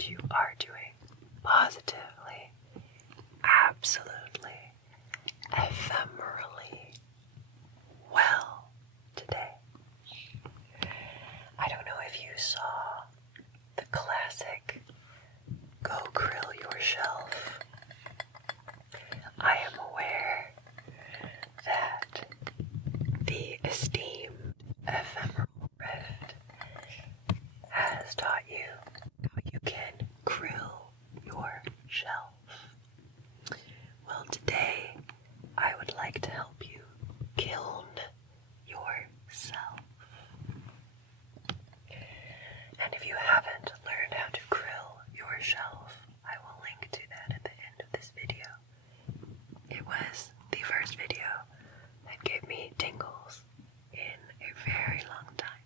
that you are doing positively, absolutely, ephemerally well today. I don't know if you saw the classic Go Grill Your Shelf. I am aware that the esteemed ephemeral rift has taught you how you can grill your shelf. Well, today I would like to help you kiln yourself. And if you haven't learned how to grill your shelf, I will link to that at the end of this video. It was the first video that gave me tingles in a very long time,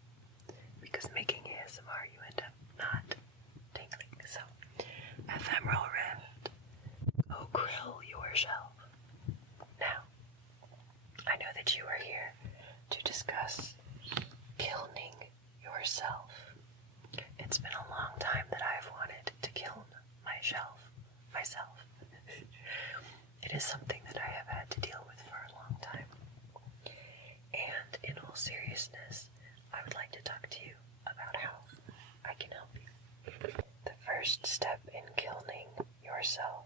because making ASMR you end up not tingling. So, ephemeral rift, go grill your shelf. Now, I know that you are here to discuss kilning yourself. It's been a long time that I've wanted to kiln my shelf myself. It is something that I have had to deal with for a long time. And in all seriousness, I would like to talk to you about how I can help you. The first step in kilning yourself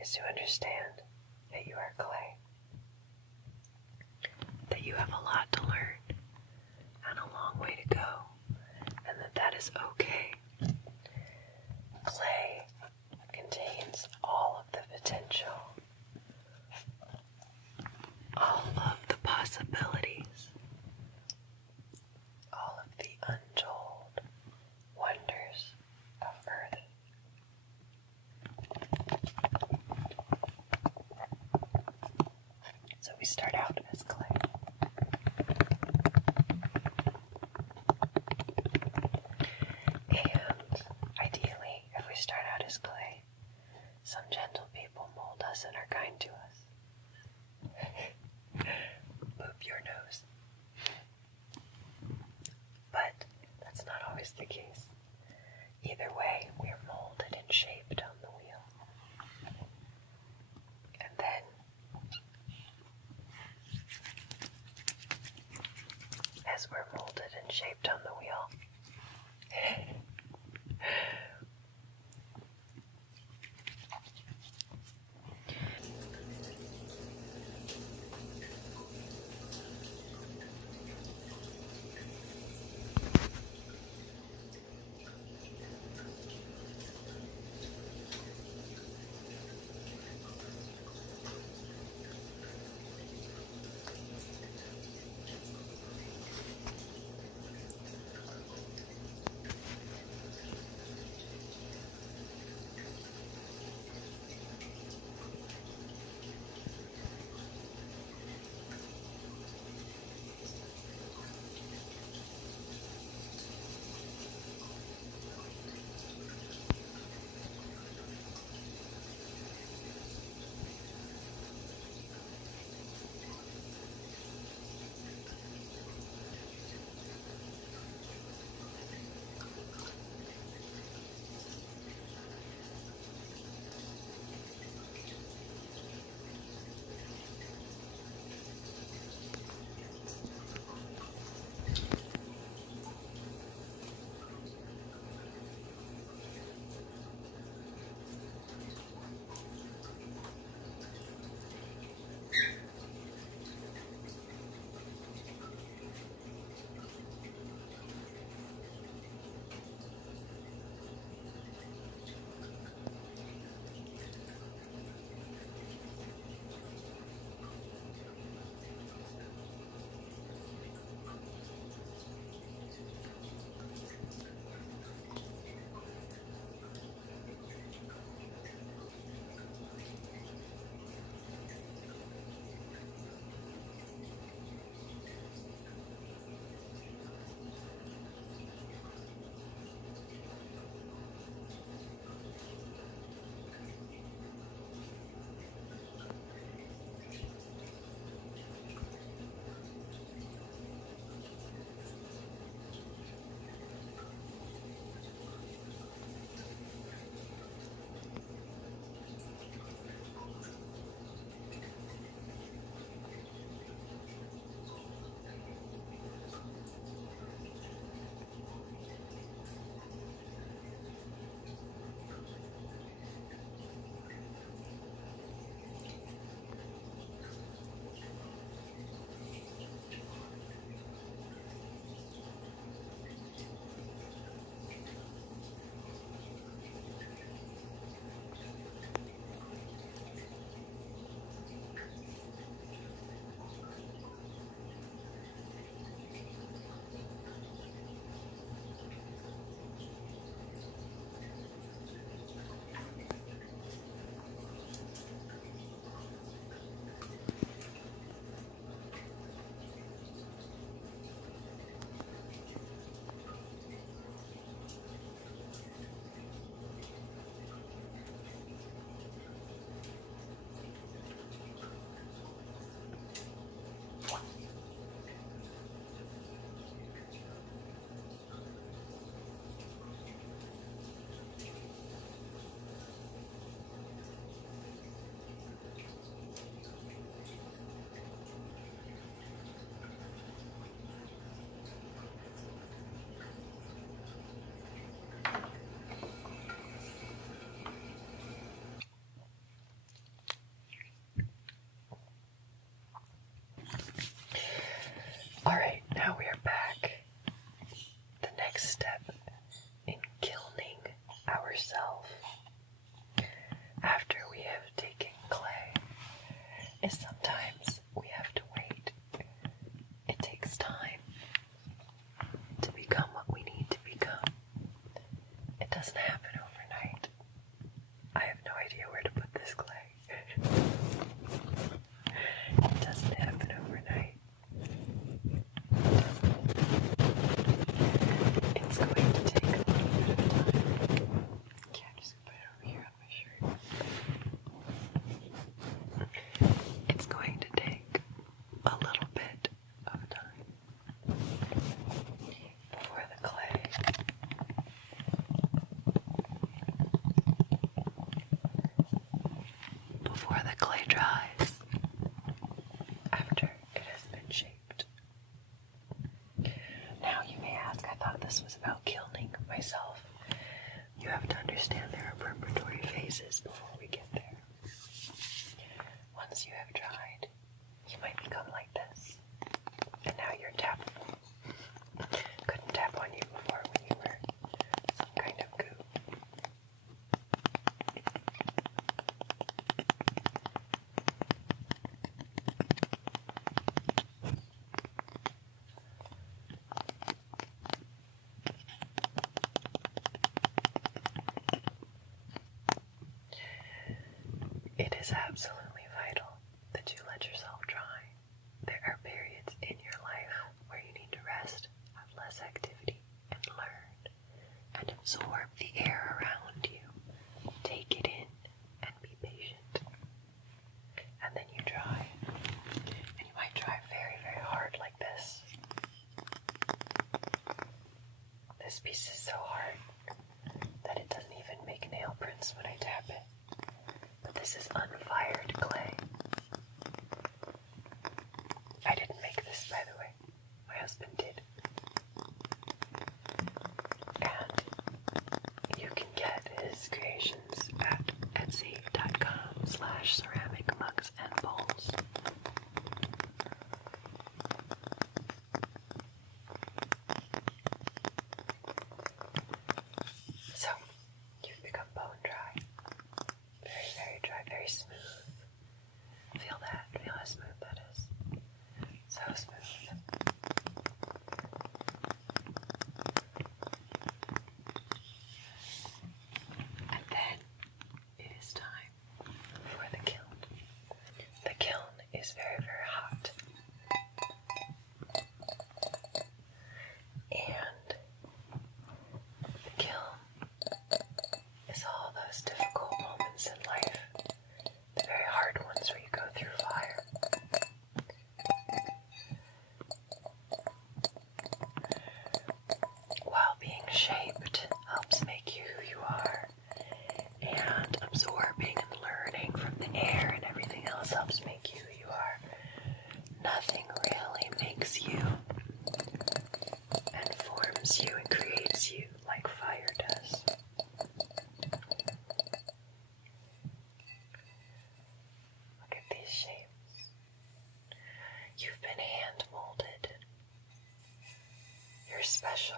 is to understand that you are clay. That you have a lot to learn and a long way to go, and that is okay. Clay contains all of the potential, all of the possibilities, all of the untold wonders of Earth. So we start out as clay. And ideally, if we start out as clay, some gentle people mold us and are kind to us. Move your nose. But that's not always the case. Either way, we're molded and shaped on the wheel. And then, as we're molded and shaped on the wheel, doesn't happen overnight. I have no idea where to put this clay. It doesn't happen overnight. It's going to take a little bit of time. Okay, I'm just going to put it over here on my shirt. It's going to take a little bit of time before the clay dries, after it has been shaped. Now you may ask, I thought this was about kilning myself. You have to understand there are preparatory phases before we get there. Once you have dried, you might become like this. And now you're tappable. Couldn't tap on you before when you were some kind of goo. It is absolutely vital that you let yourself dry. There are periods in your life where you need to rest, have less activity, and learn, and absorb the air around you. Take it in and be patient. And then you dry. And you might dry very, very hard like this. This piece is so hard that it doesn't even make nail prints when I tap it. But this is unfired clay. I didn't make this, by the way. My husband did. And you can get his creations at etsy.com/ceramic mugs and bowls. So, you've become bone dry. Very, very dry, very smooth. Feel that. Feel how smooth that is. So smooth. And then it is time for the kiln. The kiln is very, very hot. And the kiln is all those difficult moments in life, the very hard ones where you go through fire. While being shaped helps make you who you are, and absorbing and learning from the air and everything else helps make you who you are. Nothing really makes you and forms you and creates you like fire does. Look at these shapes. You've been hand molded. You're special.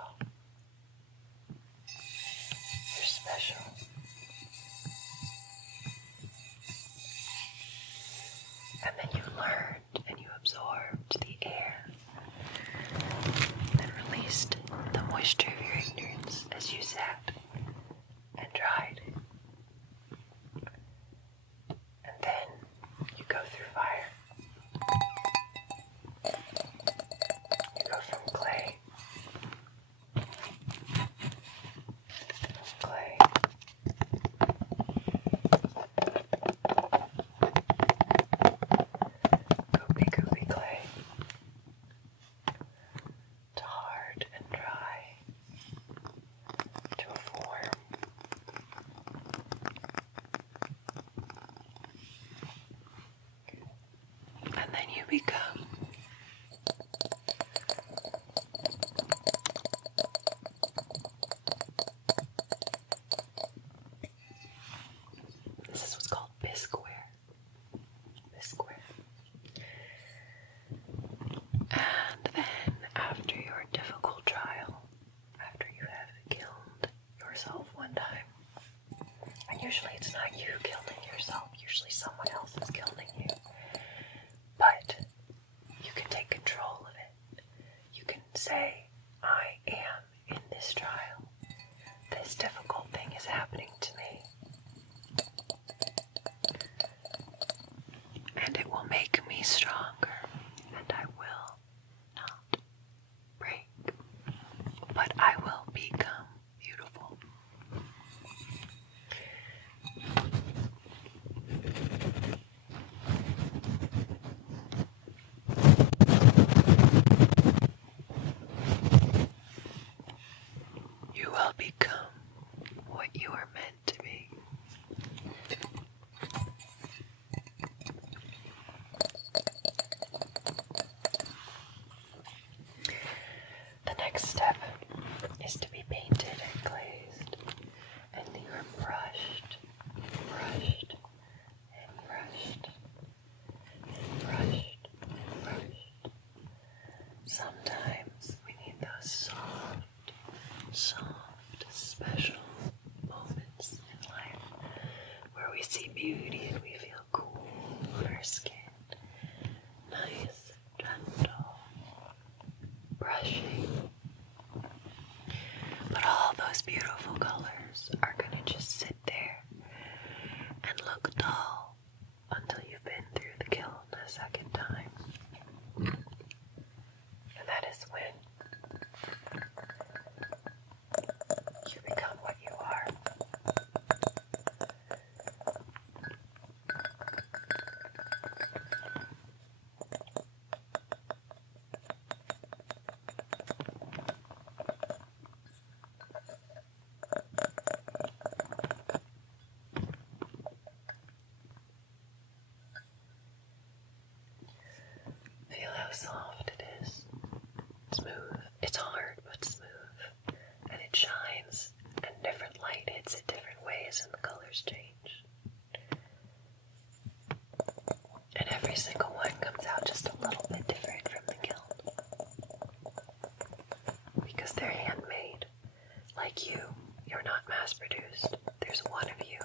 You're special. And then you learned and you absorbed the air and released the moisture of your ignorance as you sat and dried. And then you go through fire. You go from clay. Clay. Goopy, goopy clay. To hard and dry. To a form. And then you become this is what's called bisqueware. Bisqueware. And then after your difficult trial, after you have killed yourself one time, and usually it's not you killing yourself, usually someone else is killing you, but you can take control of it. You can say, I am in this trial, this difficult thing You will become what you are meant to be. The next step is to be painted and glazed, and you are brushed, brushed, and brushed, and brushed, and brushed. Sometimes we need those soft, special moments in life where we see beauty and we feel cool on our skin. Nice, gentle brushing. But all those beautiful colors are going to just sit there and look dull until you've been through the kiln a second time. And that is when you become what you are. Feel how soft it is. Smooth. It's hard, but smooth. And it shines, and different light hits it different ways, and the colors change. And every single one comes out just a little bit different from the kiln. Because they're handmade. Like you, you're not mass-produced. There's one of you.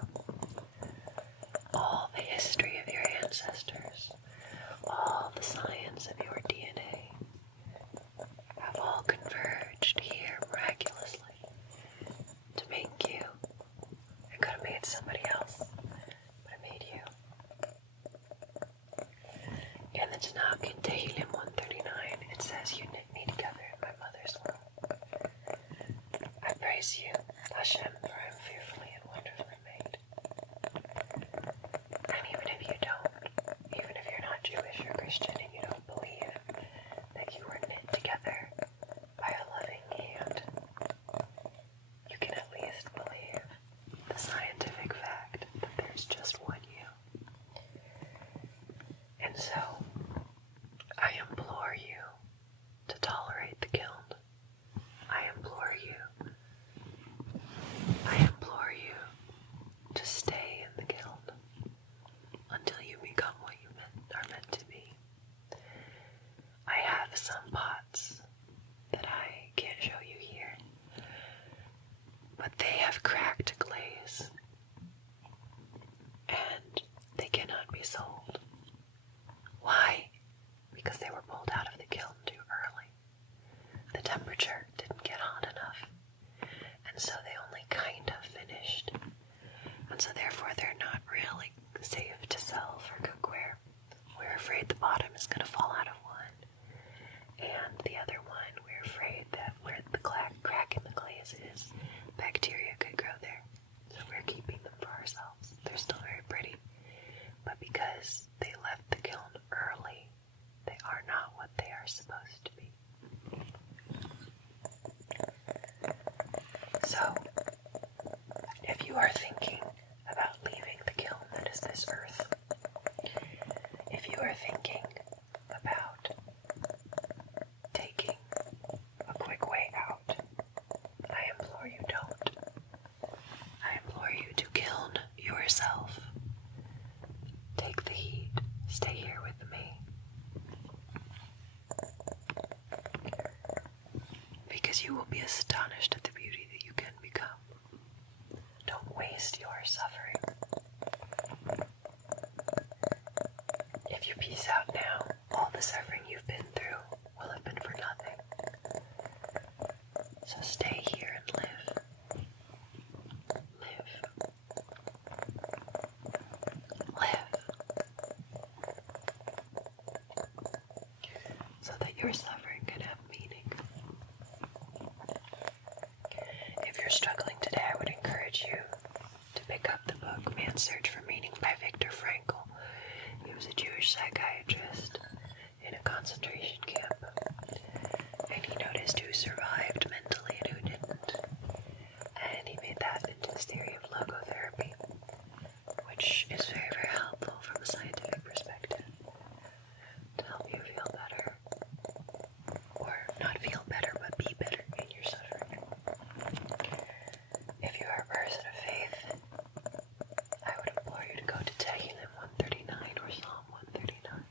All the history of your ancestors, all the science of your DNA, have all converged here miraculously to make you. It could have made somebody else, but it made you. In the Tanakh, in Tehillim 139, it says, "You knit me together in my mother's womb." I praise you, Hashem, for I am fearfully and wonderfully made. And even if you don't, even if you're not Jewish or Christian and you don't believe that you were knit together by a loving hand, you can at least believe the scientific fact that there's just one you. And so, I implore you to tolerate the kiln. I implore you to stay in the kiln until you become what you are meant to be. I have some pots that I can't show you here, but they have cracked glaze, and they cannot be sold. Why? Because they were pulled out of the kiln too early. The temperature didn't get hot enough, and so they only kind of finished. And so therefore they're not really safe to sell for cookware. We're afraid the bottom is going to fall out of one. And the other one, we're afraid that where the crack in the glaze is, bacteria could grow there. So we're keeping them for ourselves. They're still very pretty. But because they left the kiln early, they are not what they are supposed to be. So, if you are thinking about leaving the kiln that is this earth, if you are thinking about taking a quick way out, I implore you don't. I implore you to kiln yourself. Take the heat. Stay here with me. Because you will be astonished at the beauty that you can become. Don't waste your suffering. If you peace out now, all the suffering you've been through will have been for nothing. So stay here and live. Live. Live. So that your suffering can have meaning. If you're struggling today, I would encourage you to pick up the book Man's Search for Meaning by Viktor Frankl. He was a Jewish psychiatrist in a concentration camp, and he noticed who survived mentally and who didn't. this theory of logotherapy, which is very, very helpful from a scientific perspective to help you feel better, or not feel better, but be better in your suffering. If you are a person of faith, I would implore you to go to Tehillim 139 or Psalm 139.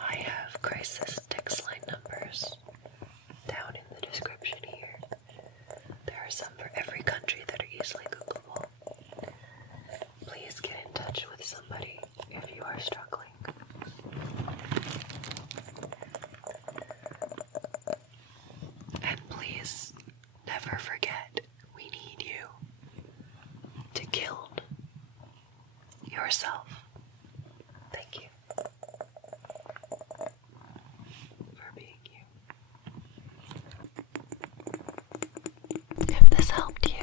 I have crisis text line numbers down in the description here. There are some for every country that are easily Googleable. Please get in touch with somebody if you are struggling. And please never forget, we need you to kiln yourself. Thank you for being you. If this helped you,